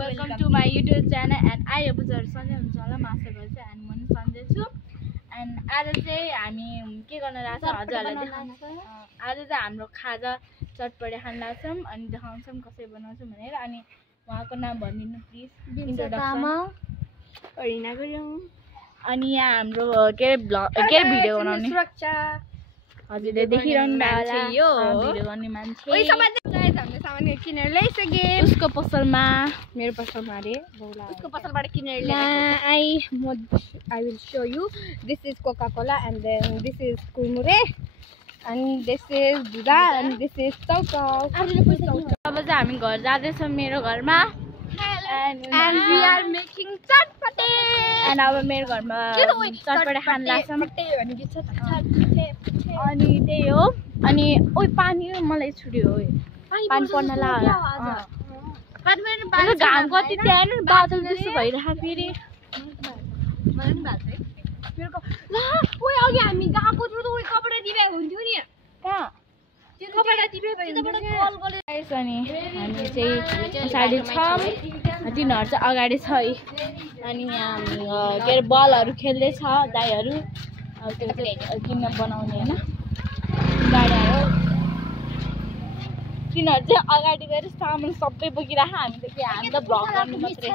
Welcome to my YouTube channel and आई बुझाहरू सन्चै हुन्छ होला म आशा गर्छु एन्ड म पनि सन्चै छु एन्ड आज चाहिँ हामी के गर्न लाग्छ हजुरहरूलाई देखाउँछ आज चाहिँ हाम्रो खाजा चटपटे खान लाग्छौँ अनि देखाउँछौँ कसरी बनाउँछौँ भनेर अनि उहाँको नाम भनिदिनु प्लिज इन्ट्रोडक्सन अरिना गुरुङ अनि यहाँ हाम्रो के अरे भिडियो बनाउने सुरक्षा हजुरले देखिरहनु भएको छ यो भिडियो गर्ने मान्छे हामीले सामान किनेर ल्याइसके उसको पसलमा मेरो पसलमा अरे उसको पसलबाट किनेर I will show you. This is Coca-Cola and then this is kurmure and this is Buddha and this is Tau. अब चाहिँ हामी घर जाँदैछौँ मेरो घरमा and we are making चटपटे and अब मेरो घरमा चटपटे खान लाग्छौँ अनि त्यही हो अनि ओइ पानी मलाई छुट्यो पानी पर्न लाग्यो घाम कति त्यहाँ बादल त्यस्तो भइरहेको फेरि अघि हामी गएको थियो कपडा टिपेको हुन्थ्यो नि कहाँ कपडा टिपेको अनि हामी चाहिँ पछाडि छौँ तिनीहरू चाहिँ अगाडि छ अनि यहाँ के अरे बलहरू खेल्दैछ दाइहरू अब त्यो चाहिँ किन बनाउने होइन गाडी आयो तिनीहरू चाहिँ अगाडि गएर सामान सबै बोकिराख हामी त के हामी त भ्लग गर्नु मात्रै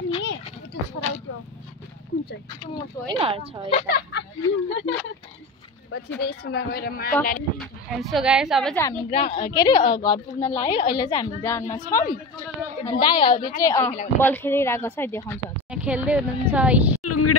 सो गाइस अब चाहिँ हामी के अरे घर पुग्न लाग्यो अहिले चाहिँ हामी ग्राउन्डमा छौँ अनि दाइहरू चाहिँ बल खेलिरहेको छ देखाउँछ यहाँ खेल्दै हुनुहुन्छ लुङ्गी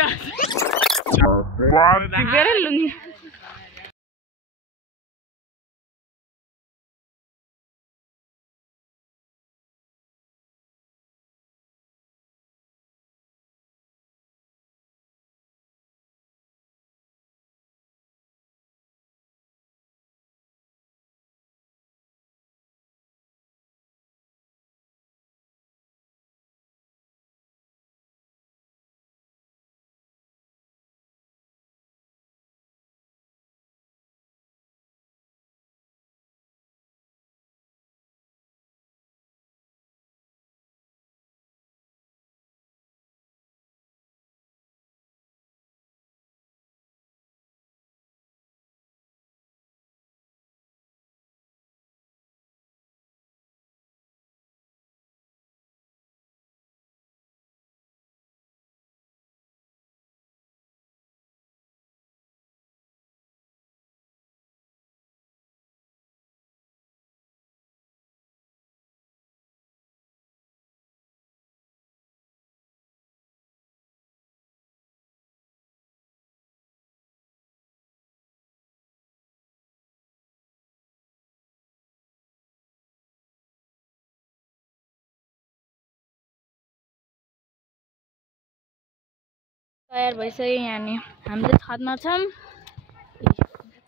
तयार भइसक्यो यहाँनिर हामी चाहिँ छतमा छौँ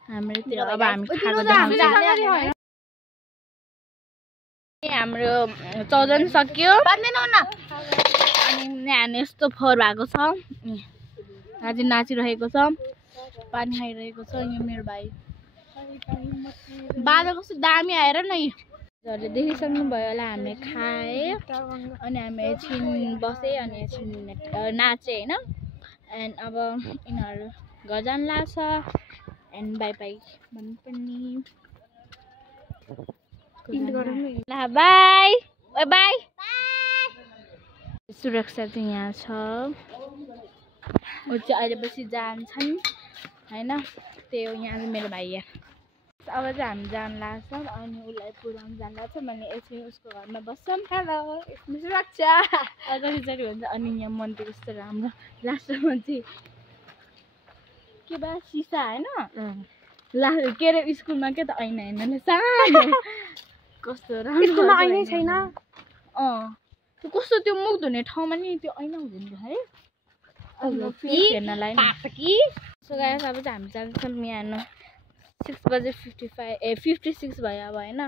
हाम्रोतिर अब हामी खाएको हाम्रो चौधन सक्यो अनि यहाँ यस्तो फोहोर भएको छ आज नाचिरहेको छ पानी खाइरहेको छ यो मेरो भाइ बादल कस्तो दामी आएर न हजुरले देखिसक्नु भयो होला हामीले खाएँ अनि हामी एकछिन बसेँ अनि एकछिन नाचेँ होइन एन्ड अब यिनीहरू घर जानु लाग्छ एन्ड बाई बाई भन्नुपर्ने बाई बाई सुरक्षा चाहिँ यहाँ छ ऊ चाहिँ अहिले पछि जान्छन् होइन त्यही हो यहाँ चाहिँ मेरो भाइ यहाँ अब चाहिँ हामी जानु लाग्छौँ अनि उसलाई पुऱ्याउनु जानु लाग्छौँ अनि एकछिन उसको घरमा बस्छौँ हेलो सुरक्षा अगाडि हुन्छ अनि यहाँ मन्दिर कस्तो राम्रो लास्टमा चाहिँ के भए सिसा होइन के अरे स्कुलमा के त ऐना हेर्नु सानो कस्तो राम्रो ऐनै छैन त्यो कस्तो त्यो मुख धुने ठाउँमा नि त्यो ऐना हुँदैन है हेर्नलाई सो गाइस अब चाहिँ हामी जान्छौँ यहाँ 6:56 भयो अब होइन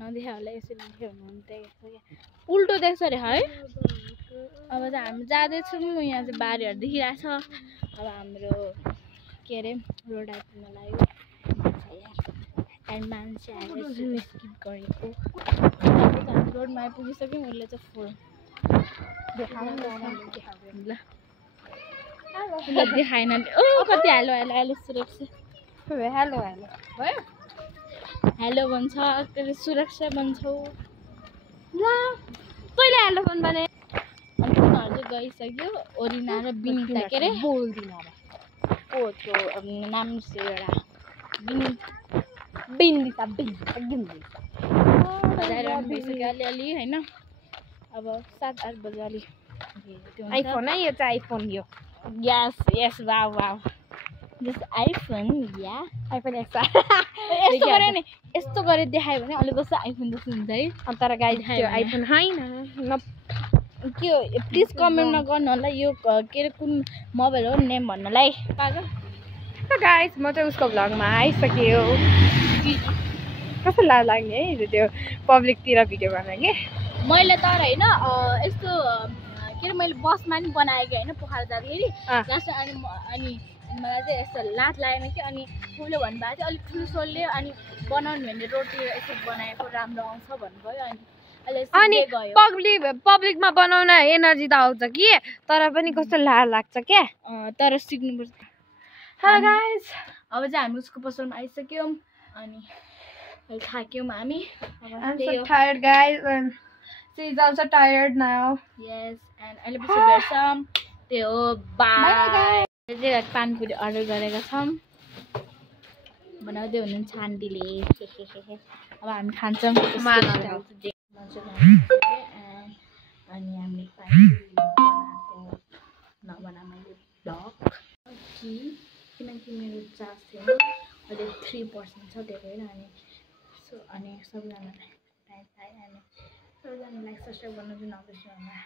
नदेखा होला यसरी लेख्यो हुनुहुन्थ्यो उल्टो देख्छ अरे है अब चाहिँ हामी जाँदैछौँ यहाँ चाहिँ बारीहरू देखिरहेछ अब हाम्रो के अरे रोड आइपुग्न लाग्यो एन्ड मान्छे आएर स्किप गरेको रोडमा आइपुगिसक्यौँ उसले चाहिँ ल ल देखाएन कति हेलो हेलो हेलो सुरक्षा हेलो हेलो भयो हेलो भन्छ कहिले सुरक्षा भन्छौ ल तैँले हेलो फोन भने अनि तिनीहरू चाहिँ गइसक्यो ओरिना र बिनिता के अरे बोल्दिन को त्यो नाम से एउटा बिन्दिसा भइसक्यो अलिअलि होइन अब 7-8 बजे अलि आइफोन है यो चाहिँ आइफोन यो यस यस वाउ वाउ जस आइफोन या आइफोन एक्स यस्तो गरे नि यस्तो गरेर देखायो भने अलिक कस्तो आइफोन जस्तो हुन्छ है तर गाइस त्यो आइफोन होइन के हो प्लिज कमेन्टमा गर्नु होला यो के अरे कुन मोबाइल हो नेम भन्नलाई पागल गाइस म चाहिँ उसको भ्लगमा आइसक्यो कस्तो लाग्ने है त्यो पब्लिकतिर भिडियो गर्न के मैले तर होइन यस्तो के अरे मैले बसमा नि बनाएको होइन पोखरा जाँदाखेरि जस्तो अनि मलाई चाहिँ यस्तो लात लागेन कि अनि उसले भन्नुभएको थियो अलिक ठुलोले अनि बनाउनु भने रोटी यसो बनाएको राम्रो आउँछ भन्नुभयो अनि पब्लिकमा बनाउन एनर्जी त आउँछ कि तर पनि कस्तो लाग्छ क्या तर सिक्नुपर्छ हेलो गाइस अब चाहिँ हामी उसको पसलमा आइसक्यौँ अनि थाक्यौँ हामी I'm so tired guys and she is also tired now yes and अहिले पछि भेट्छौँ त्यो बाई चाहिँ पानीपुरी अर्डर गरेका छौँ बनाउँदै हुनुहुन्छ आन्टीले अब हामी खान्छौँ अनि हामीले पानीपुरी बनाएको नबना मैले भ्लग किनकि मेरो चार्ज थिएन अहिले 3% छ त्यही भएर अनि सो अनि सबैजनालाई टाइम पाएँ अनि सबैजनालाई सब्सक्राइब गर्नु चाहिँ नबिर्सनु होला